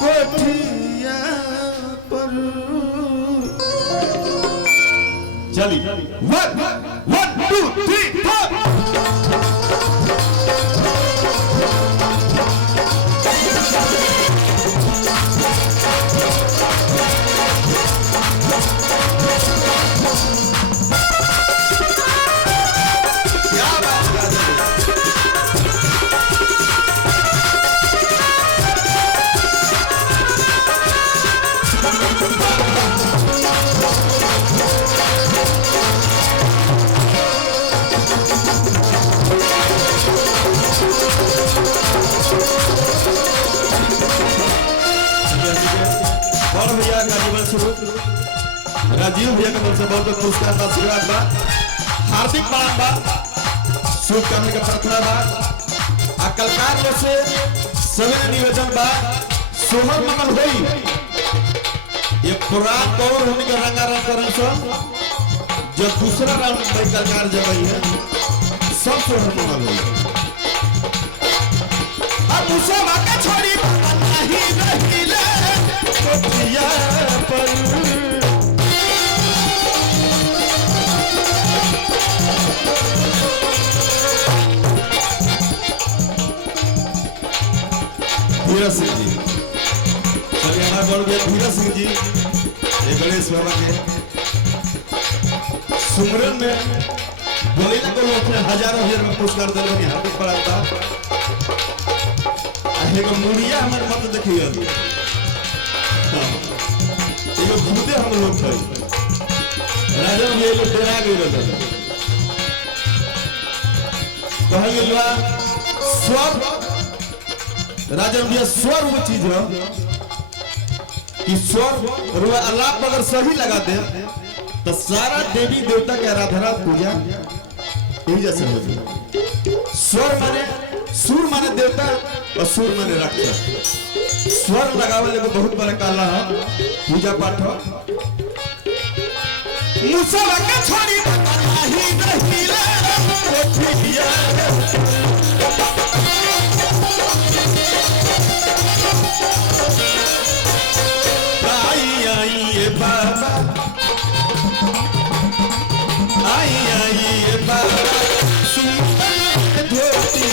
कोठिया पर। चली 1 2 3 4। भैया का जीवन शुरू राजीव भैया का तरफ से बहुत बहुत पुरस्कार का आशीर्वाद बा, हार्दिक प्रणाम बा, शुभकामना का प्रार्थना बा। कलाकार लोग से सभी निवेदन बा, सोहर मंगल होई ये पुरान कौर होने का रंगारंग करन सो जो दूसरा राउंड में कलाकार जब आई है सब सोहर मंगल होई। अब उसे वाका छोड़ी नहीं रहीले कोठिया पर। धीरज सिंह जी हरियाणा बोल गए, धीरज सिंह जी गणेश बाबा के सुमरन में बोले ना को हजारों हजार में पुरस्कार दे रहे हैं। पड़ा था एगो मुड़िया हमारे मत देखिए एगो भूते हम लोग थे राजा में एगो डरा गई रहे कहल गया स्वर राजा में स्वर वो चीज है कि स्वर रुआ अल्लाह अगर सही लगा दे तो सारा देवी देवता के आराधना पूजा यही जैसे हो। स्वर माने सुर माने देवता और सुर माने राक्षस। स्वर लगावे को बहुत बड़ा काला है पूजा पाठ मुसवा के छोड़ी नहीं रहीले कोठिया। आई ये बाबा आई ये बाबा सुंदर धोती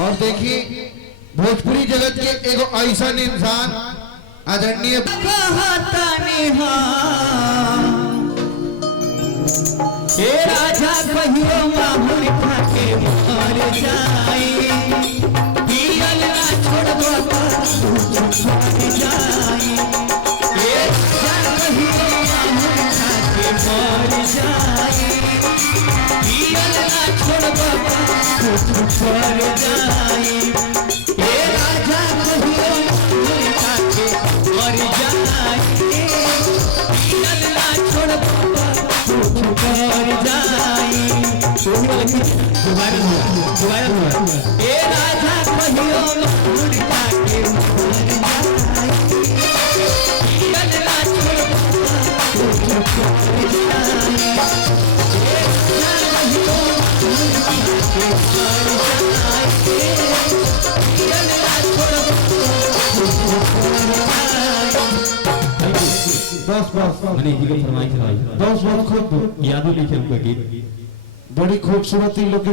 और देखिए भोजपुरी जगत के एगो ऐसा इंसान आदरणीय राजा कहियो माहुर खाके मर जाए पियल ना छोड़बो मर जाए। राजा कहियो माहुर खाके मर जाए पियल ना छोड़बो मर जाए। राजा कहियो माहुर खाके मर जाए पियल ना छोड़बो मर जाए। ए राजा कहियो माहुर खाके मर जाए पियल ना छोड़बो मर जाए। खूब यादव लिखे हमको गीत बड़ी खूबसूरती लोग